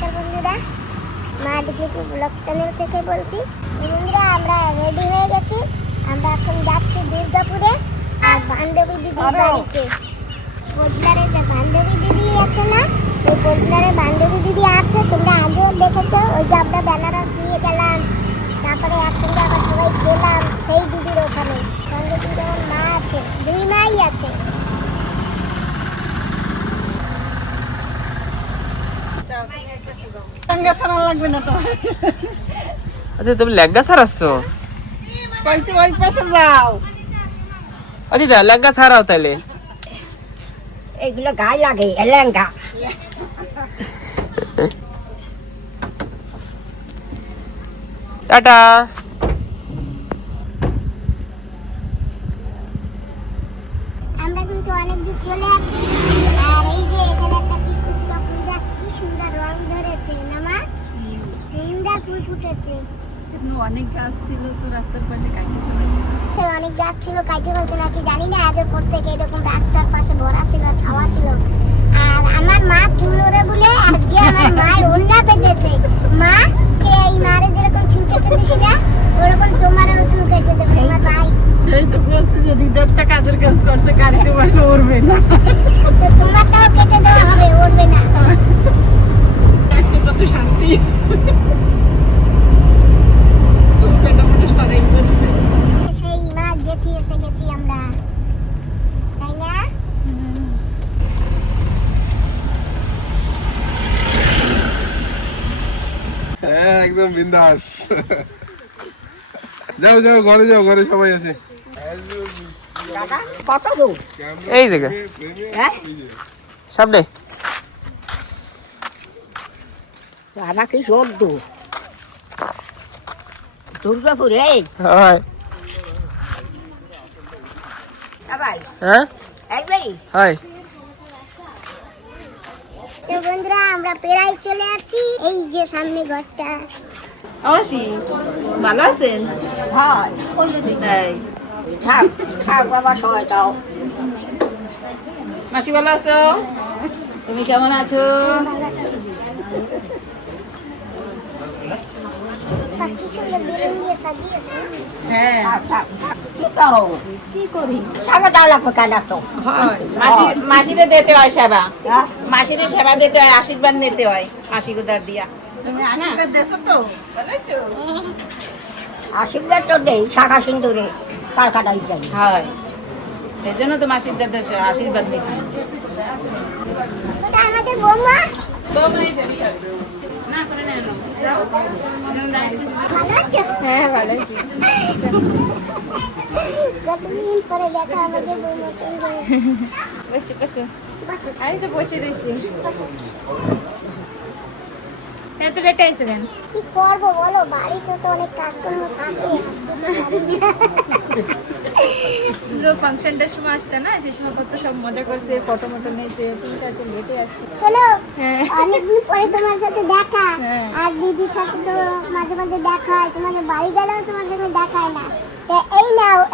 নমস্কার বন্ধুরা মা ডিগ্রিপুর ব্লগ চ্যানেল থেকে বলছি। বন্ধুরা আমরা রেডি হয়ে গেছি। আমরা এখন যাচ্ছি দুর্গাপুরে আর বান্ধবী দিদির বাড়িতে। পোদলারে যে বান্ধবী দিদি আছে না ওই পোদলারে বান্ধবী দিদি আছে তোমরা আগেও দেখেছ ওই যে আমরা বেনারস নিয়ে গেলাম। তারপরে একসঙ্গে আবার সবাই খেলাম সেই দিদির ওখানে। সঙ্গে কিন্তু আমার মা আছে দুই মাই আছে। টাঙ্গা ছাড়া লাগবে না তো। আচ্ছা তুমি লেঙ্গা ছাড়াচ্ছ? কইছি ওই পাশে যাও। আচ্ছা দা লেঙ্গা ছাড়াও তাহলে এগুলো গায়ে লাগে এলেঙ্গা টাটা। আমরা কিন্তু অনেক দূর চলে আসছি আর এই যে এখানে একটা কৃষ্ণচূড়া ফুল গাছ কি সুন্দর রং ধরেছে না মা? সুন্দর ফুল ফুটেছে। অনেক গাছ ছিল তো রাস্তার পাশে কাটতে অনেক গাছ ছিল কাইতে বলছে নাকি জানি না আগে প্রত্যেক এরকম রাস্তার পাশে ভরা ছিল ছাওয়া ছিল। আর আমার মা চুলোরে বলে আজকে আমার মায়ের ওন্না পেতেছে মা কে এই মারে যেরকম চুল কেটে দিছি না ওরকম তোমারও চুল কেটে দেবে তোমার ভাই সেই তো বলছি যে দিদারটা কাজের কাজ করছে কাটতে পারলে উড়বে না তো তোমারটাও কেটে দেওয়া হবে উঠবে না দেখতে কত শান্তি চুলটা মোটে সরাই বলতে সেই মাছ জেঠি এসে গেছি আমরা তাই না হ্যাঁ একদম বিন্দাস। যাও যাও ঘরে যাও ঘরে সবাই আছে এই জায়গা হ্যাঁ? সামনে। দাদা কি দূর দুর্গাপুরে হয়। ভাই। হ্যাঁ? এই তো বন্ধুরা আমরা পেরাই চলে আসছি। এই যে সামনে ঘরটা। অবশ্যই ভালো আছেন হয় থাক থাক বাবা সবাই দাও মাসি ভালো আছো তুমি কেমন আছো হ্যাঁ মাসিরে দিতে হয় সেবা? মাসিরে সেবা দিতে হয় আশীর্বাদ নিতে হয় মাসি গুদার দিয়া আশীর্বাদ তো? দেই শাখা সিন্দুরে কার কাটাই যাই। হয়। এই জন্য তো মাসিদের দেশে আশীর্বাদ হয়। আমাদের বৌমা। তো না করে নেন যাও যেমন দাঁড়িয়ে কিছু ভালো আছো? হ্যাঁ ভালো আছি। কতদিন পরে দেখা আমাদের বৌমা চলবে বসে বসে। বসো তো বসে রয়েছি। বসো এত এসে দেন কি করব বলো? বাড়িতে তো অনেক কাজকর্ম থাকে। পুরো ফাংশনটার সময় আসতে না? সেই সময় কত সব মজা করছে ফটো মটো নিয়েছে তুমি তো একটু লেটে আসছি। শোনো হ্যাঁ। অনেকদিন পরে তোমার সাথে দেখা। হ্যাঁ। আর দিদির সাথে তো মাঝে মাঝে দেখা হয়। তোমাকে বাড়ি গেলেও তোমার সঙ্গে তা নাও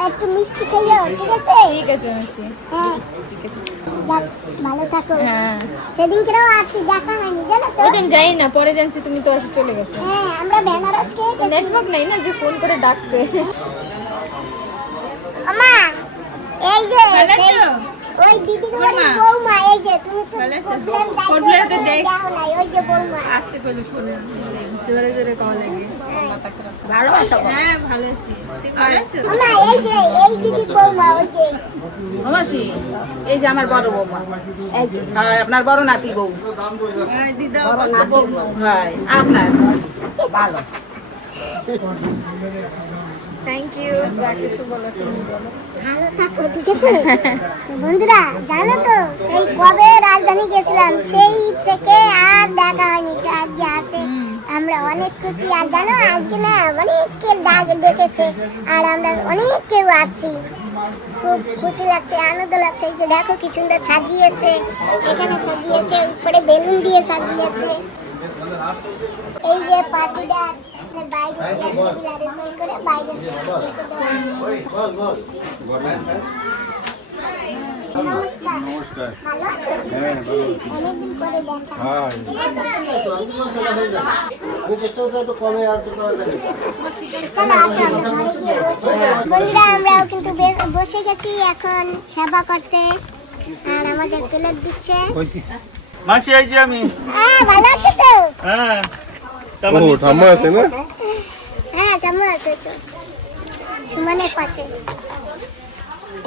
একটু মিষ্টি খাইও ঠিক আছে? ঠিক আছে মাসি। হ্যাঁ। ভালো থাকো। হ্যাঁ। সেদিনকেও আসছি দেখা হয়নি জানো তো? ওদিন যাই না পরে জানছি তুমি তো আসে চলে গেছো। হ্যাঁ আমরা বেনারস খেয়ে নেটওয়ার্ক নাই না যে ফোন করে ডাকবে। আমা এই যে? ওই দিদি বৌমা? এই যে তুমি তো। দেখো। নাই ওই যে বৌমা। আসতে পেলে শুনে জোরে জোরে কল লাগে। ভালো আছো হ্যাঁ ভালো আছি। তুমি ভালো আছো? আমা এই যে এই দিদি বৌমা ওই যে। মাসি এই যে আমার বড় বৌমা। এই যে। হ্যাঁ আপনার বড় নাতি বউ। দিদা বড় নাতি হয় আপনার? ভালো। থ্যাংক ইউ যা কিছু বলো তুমি বলো। ভালো থাকো ঠিক আছে? বন্ধুরা জানো তো সেই কবে রাজধানী গেছিলাম সেই থেকে আর দেখা হয়নি আজকে আমরা অনেক খুশি। আর জানো, আজকে না অনেককে ডাক ডেকেছে আর আমরা অনেক কেউ আসছি খুব খুশি লাগছে, আনন্দ লাগছে। এই যে দেখো কি সুন্দর সাজিয়েছে। এখানে সাজিয়েছে, উপরে বেলুন দিয়ে সাজিয়েছে। এই যে পার্টিটা বাইরে টেবিল অ্যারেঞ্জমেন্ট করে বাইরে। নমস্কার। নমস্কার। ভালো আছো? হ্যাঁ ভালো অনেকদিন পরে দেখা। হ্যাঁ এই। বন্ধুরা আমরাও কিন্তু বসে গেছি এখন সেবা করতে। আর আমাদের প্লেট দিচ্ছে। মাসি এই যে আমি। হ্যাঁ ভালো আছে তো? হ্যাঁ। ও ঠাম্মা আছে না? হ্যাঁ কেমন আছে তো। সুমনের পাশে।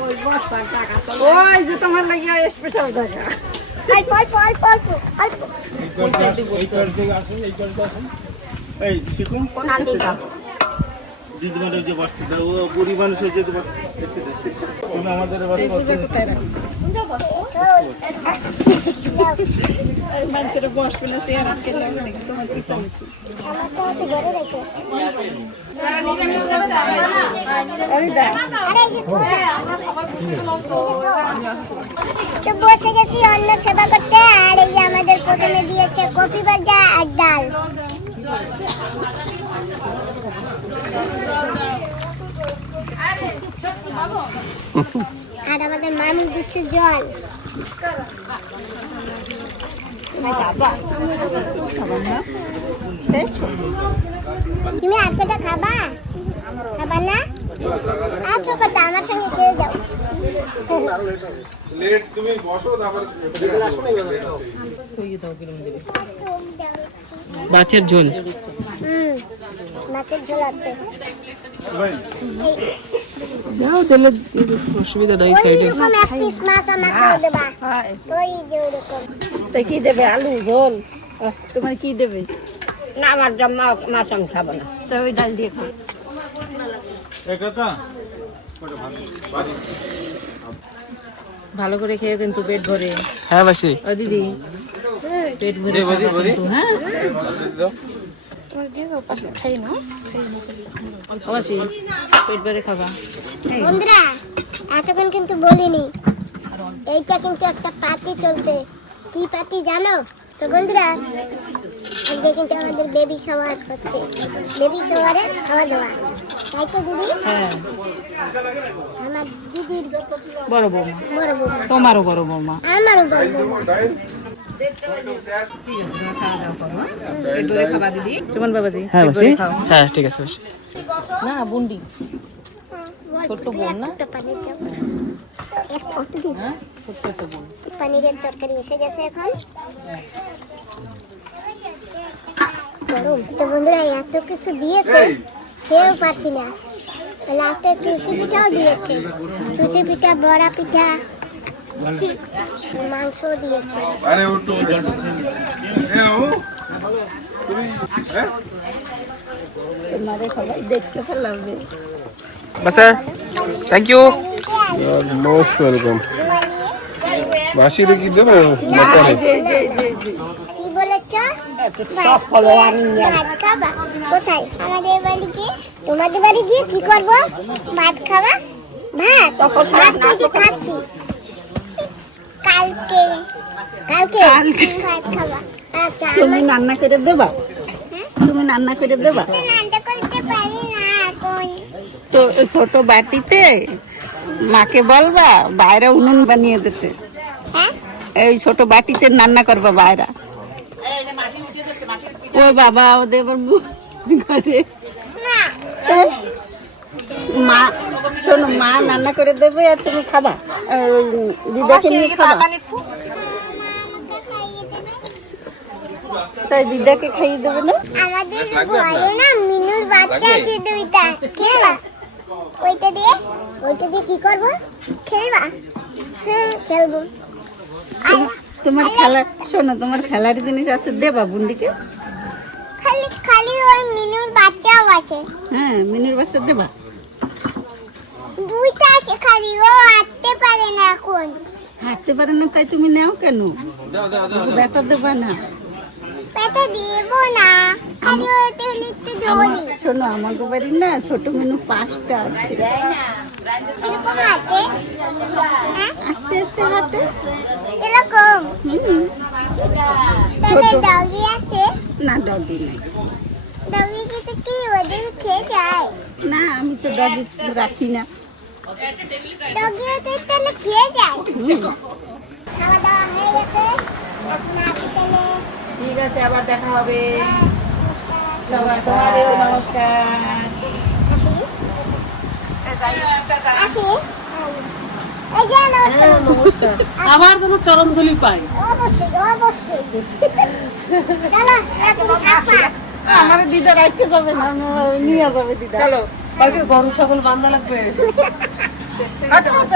ওই যে তোমার লাগিয়ে স্পেশাল জায়গা। অল্প অল্প অল্প অল্প অল্প। এই শিখুন। যে ও বুড়ি মানুষ হয়ে যেতে পারছে আমাদের মানুষের বসবে না চেয়ার আটকে লাগবে নাকি? তোমার পিছনে। আমার তো ঘরে রেখে তো বসে গেছি অন্ন সেবা করতে, আর এই আমাদের প্রথমে দিয়েছে কপি ভাজা আর ডাল। আর আমাদের মামি দিচ্ছে জল। তুমি আজকেটা খাবা? খাবা না? আচ্ছা কথা আমার সঙ্গে খেয়ে যাও। লেট তুমি বসো তারপর মাছের ঝোল। হুম মাছের ঝোল আছে। দাও তাহলে অসুবিধা নাই সাইডে এক পিস মাছ দেবা। ওই যে ওরকম। তো কি দেবে? আলু ঝোল? তোমার কি দেবে? না আমার জামা মাছ আমি খাব না। তো ওই ডাল দিয়ে খাও ভালো করে খেয়ে কিন্তু পেট ভরে। হ্যাঁ বাসি। ও দিদি পেট ভরে হ্যাঁ? খাই না। অবশ্যই পেট ভরে খাবা। বন্ধুরা এতক্ষণ কিন্তু বলিনি। এইটা কিন্তু একটা পার্টি চলছে। কি পার্টি জানো? তো বন্ধুরা আজকে কিন্তু আমাদের বেবি শাওয়ার হচ্ছে। বেবি শাওয়ারে খাওয়া দাওয়া। তাই তো দিদি? হ্যাঁ। আমার দিদির বড় বৌমা। বড় বৌমা। তোমারও বড় বৌমা। আমারও বড় বৌমা। সুমন বাবাজি হ্যাঁ হ্যাঁ ঠিক আছে না বুন্ডি। ছোট্ট বোন না? ছোট্ট বোন পানিরের তরকারি এসে গেছে এখন। গরম। তো বন্ধুরা এত কিছু দিয়েছে খেয়েও পারছি না। লাস্টে তুলসী পিঠাও দিয়েছে। তুলসী পিঠা বড়া পিঠা মাংস দিয়েছে। আরে ওটো এ ও। তুমি হ্যাঁ? দেখতে ভালো লাগবে বাসা থ্যাংক ইউ মোস্ট ওয়েলকাম মাসিরে কি দেবে? ভাত খাবা? কোথায়? আমাদের বাড়ি গিয়ে? তোমাদের বাড়ি গিয়ে কি করব? ভাত খাবা? ভাত? খাচ্ছি। কালকে কালকে ভাত খাবা। আচ্ছা তুমি রান্না করে দেবা? তুমি রান্না করে দেবা? তো রান্না করতে পারি না এখন। তো ছোট বাটিতে মাকে বলবা বাইরে উনুন বানিয়ে দিতে। হ্যাঁ? এই ছোট বাটিতে রান্না করবা বাইরা। ও বাবা ওদের আবার মুখ করে মা শোনো মা রান্না করে দেবে আর তুমি খাবা। দিদাকে নিয়ে খাবা। তাই দিদাকে খাইয়ে দেবে না? আমাদের ঘরে না মিনুর বাচ্চা আছে দুইটা। খেলবা? ওইটা দিয়ে? ওইটা দিয়ে কি করব? খেলবা? হ্যাঁ খেলব। তোমার খেলা শোনো তোমার খেলার জিনিস আছে দেবা বুন্ডিকে। খালি ওই মিনুর বাচ্চাও আছে। হ্যাঁ মিনির বাচ্চা দেবা। দুইটা আছে খালি ও হাঁটতে পারে না এখন। হাঁটতে পারে না তাই তুমি নাও কেন? ব্যথা দেবা না। পেটে দেব না খালি ওইটা একটু ধরি শোনো আমাকে বাড়ি না ছোট মিনু পাঁচটা আছে। এরকম হাতে হ্যাঁ? আস্তে আস্তে হাঁটে। এরকম? হুম, তাহলে ডগি আছে? না ডগি নাই ডগি কিছু কি ওদের খেয়ে যায় না আমি তো ডগি রাখি না। ডগি ওদের তাহলে খেয়ে যায় খাওয়া দাওয়া হয়ে গেছে এখন আসি তাহলে। ঠিক আছে আবার দেখা হবে। নমস্কার। আসি? ধুলি পাই। অবশ্যই অবশ্যই। চলো তুমি থাকবা। আমার দিদা রাখতে যাবে না নিয়ে যাবে দিদা চলো গরু ছাগল বান্ধা লাগবে। মানু আসি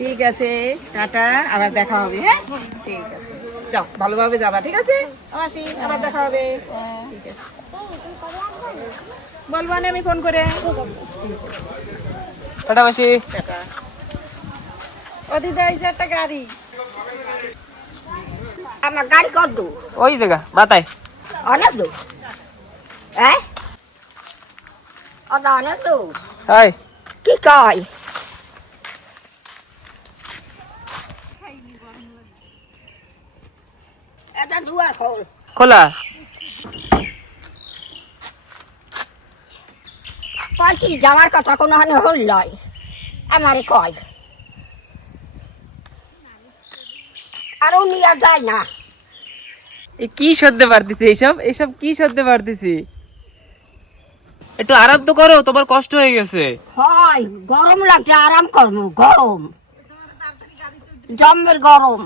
ঠিক আছে টাটা আবার দেখা হবে হ্যাঁ? ঠিক আছে। যাও ভালোভাবে যাবা ঠিক আছে? আসি। আবার দেখা হবে। ঠিক আছে। বলব না আমি ফোন করে। টাটা মাসি। টাটা। ও দিদা এই একটা গাড়ি। আমার গাড়ি কত ওই জায়গা বাতায়। অনেক দূর? হ্যাঁ? অনেক দূর। হাই। কি কয়? খোল। কয় কি যাওয়ার কথা কোনো হানে হল লয় আমারে কয়। আর উনি আর যায় না। কি সহ্য পারতেছি এইসব? এইসব কি সহ্য পারতেছি একটু আরাম তো করো তোমার কষ্ট হয়ে গেছে। হয় গরম লাগছে আরাম করব গরম। জম্মের গরম।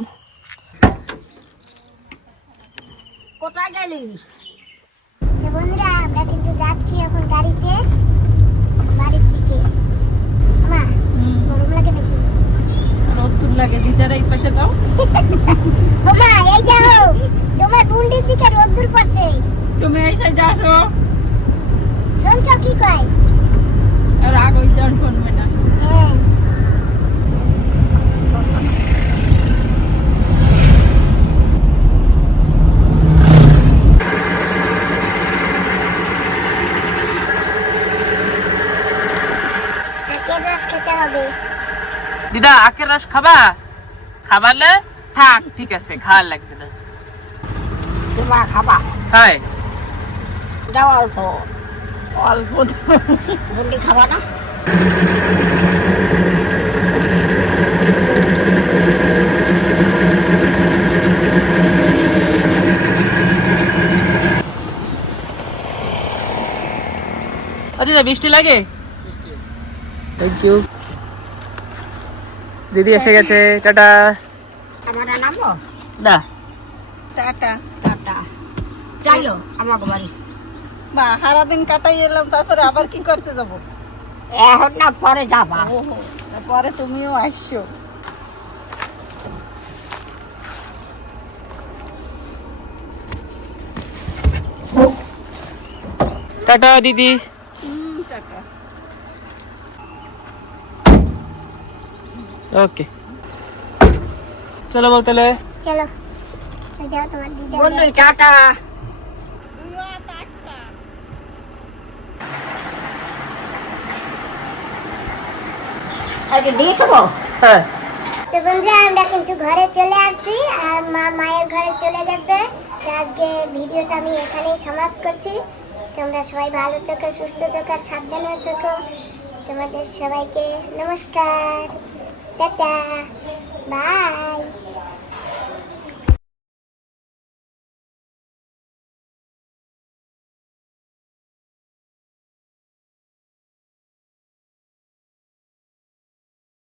কোথায় গেলি? বন্ধুরা আমরা কিন্তু যাচ্ছি এখন গাড়িতে বাড়ির দিকে। মা গরম লাগে নাকি? রোদ্দুর লাগে দিদার এই পাশে দাও। মা এই দেখো তোমার বুন্ডির দিকে রোদ্দুর পড়ছে। তুমি এই সাইডে আসো। শুনছো কি কয়? আর আগ ওই শুনবে না। হ্যাঁ। আখের রস খেতে হবে। দিদা আখের রস খাবা? খাবালে? থাক ঠিক আছে খাওয়ার লাগবে না। তোমার খাবা? হাই দাও অল্প। অল্প বুন্দি খাবা না? ও দিদা বৃষ্টি লাগে? থ্যাংক ইউ দিদি এসে গেছে টাটা। আমার নামো? না। Tata tata. চাইলো আমাকে বাড়ি। বা সারাদিন কাটাই এলাম তারপরে আবার কি করতে যাব? এখন না পরে যাবা। পরে তুমিও আসছো। টাটা দিদি। ওকে চলো বল তাহলে চলো। হ্যাঁ। তো বন্ধুরা আমরা কিন্তু ঘরে চলে আসছি আর মা মায়ের ঘরে চলে গেছে। আজকে ভিডিওটা আমি এখানেই সমাপ্ত করছি। তোমরা সবাই ভালো থেকো সুস্থ থেকো সাবধানে থেকো। তোমাদের সবাইকে নমস্কার। Tata bye